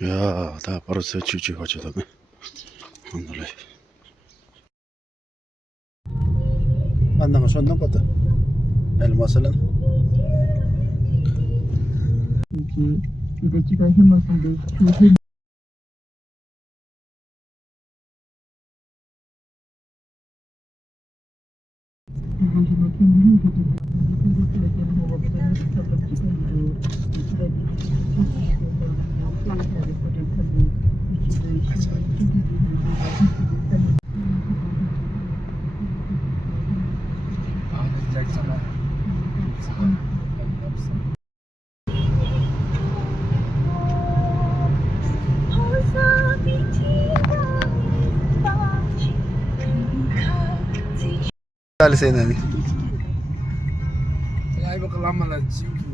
Ya da 벌써 주지 가져다면 오늘에 만나면 sonuna kadar elmasının 기대치가 해먹는데 교회 Alisin yani. Ay bakalım malah çünkü.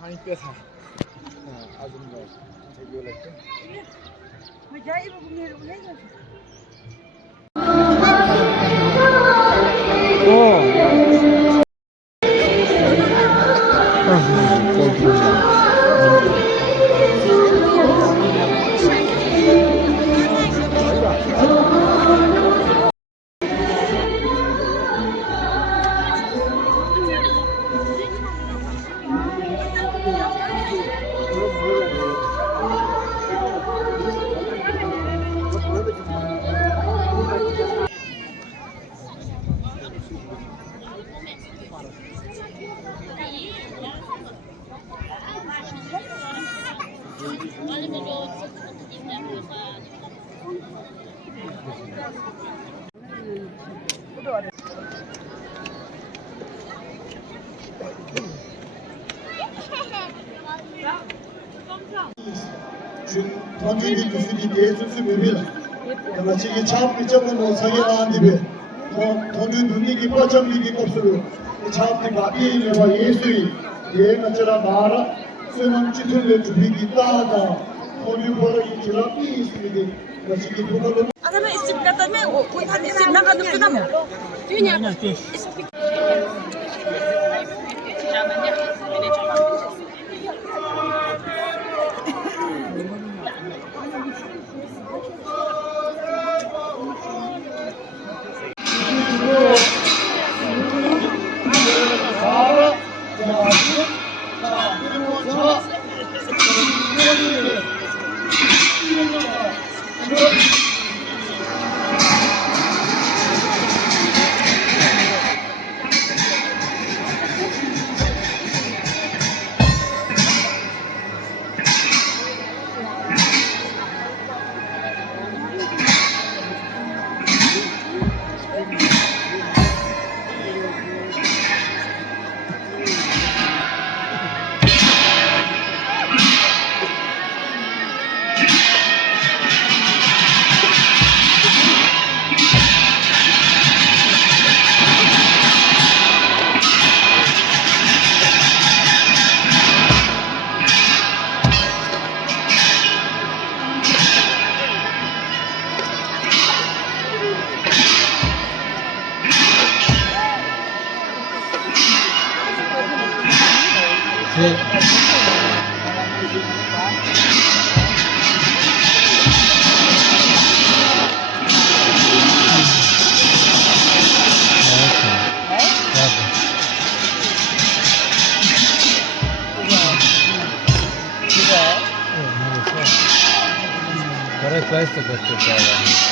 Hangi piyasa? Azimle çekiyor lekte. Acayip bu ne bu ne? 전주기 두수기 예수수 비빌 그나치기 참 미적은 오사기 나한디비 전주 눈이기 빠점비기 곱수로 참니 마비인과 예수이 예나처라 마라 쓰는 찌틀레 주비기 따하다 전주 버럭이 지라피 있으니 그나치기 누가로 Adamın isim katılmıyor. O tane isim ne kadar tutamı? Dünya. Questo è aspettare.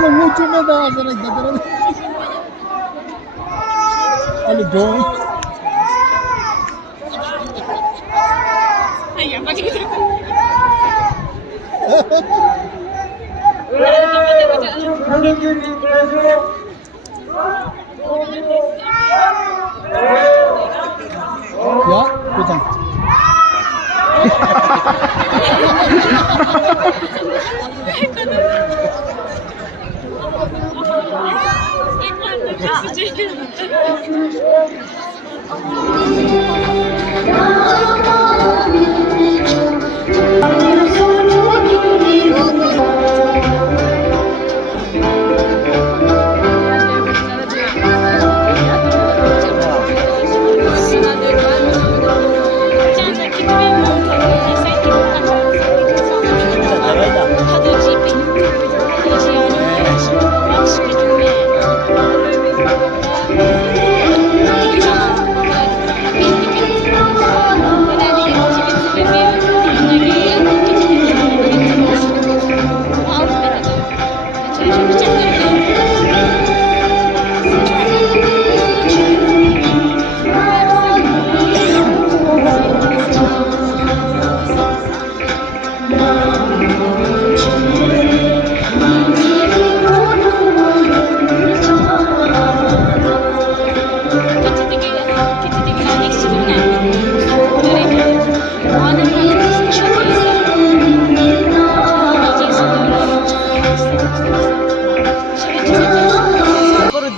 Alın ucuma da ağzına gidelim. Alın doğru. Hayır, bak gidelim. Ya, buradan.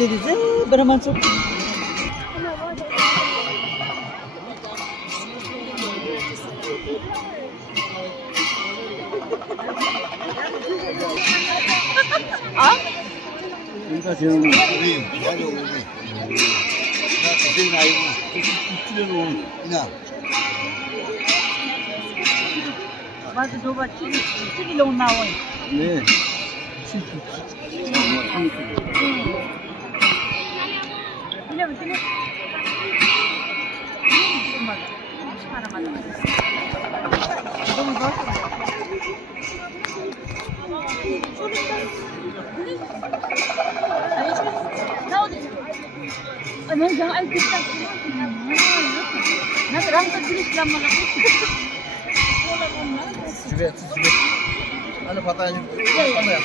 Denize beraman çok. 그러니까 저는 우리 야려 우리 그때 나이고 이틀에는 이나 맞아, 저거 7kg 나와. 네 이러면 되네. 맞아. 맞아. 너무 좋았어. Ano yung ay kita. Nagrang ka dilis lang malaki. 집에. 안에 바다에 바다야.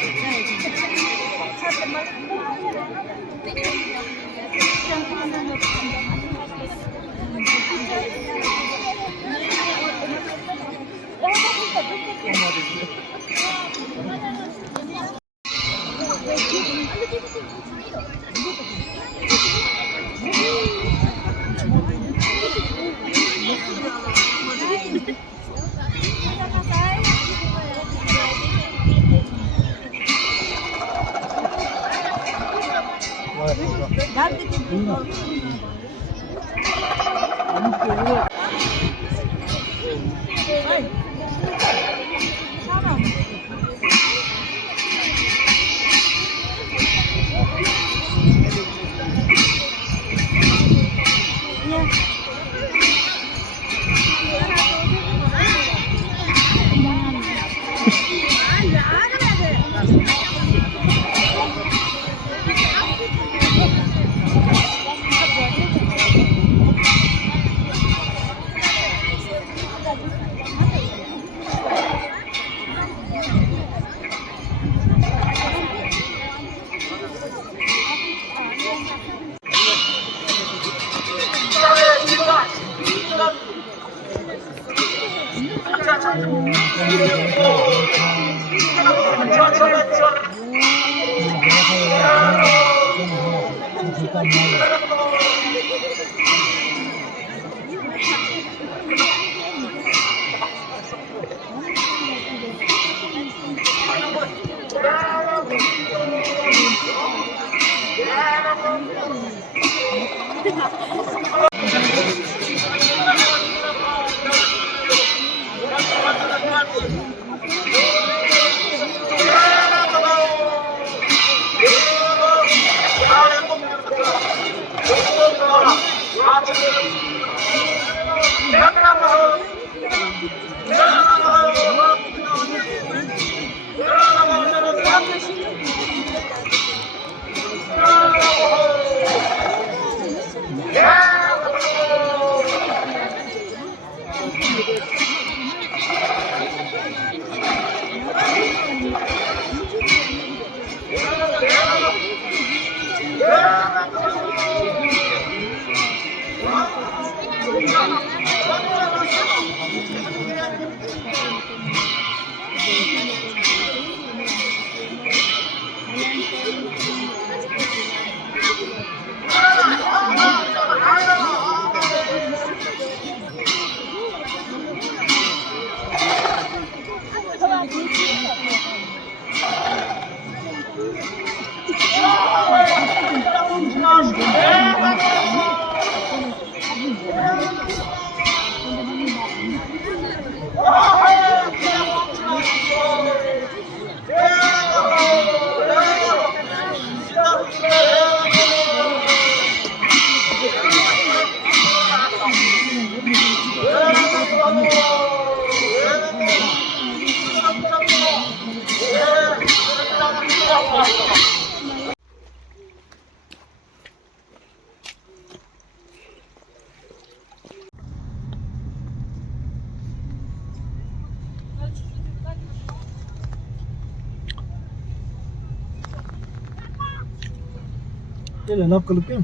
Ele não coloquei.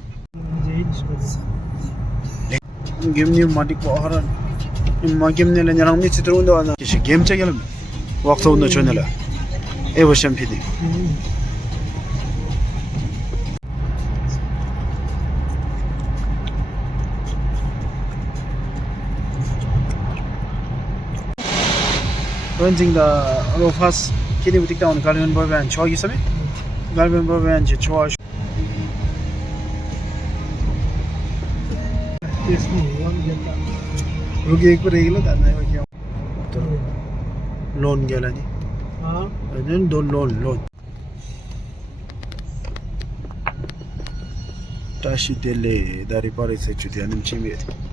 gemni mati ko haran imma gemne le nyarang mi chitro ndo ana kishi gem chagelam waqta unda chonela evo shampidi 런징 다 로파스 키디 부틱 다운 갈면 버벤 초기 섬에 갈면 버벤 제 초아 रुके एक पर एक करना है क्या तो लोन गेला जी हाँ अजून दोन लोन ताशी तेले दारी पारे से चुतिया निमची में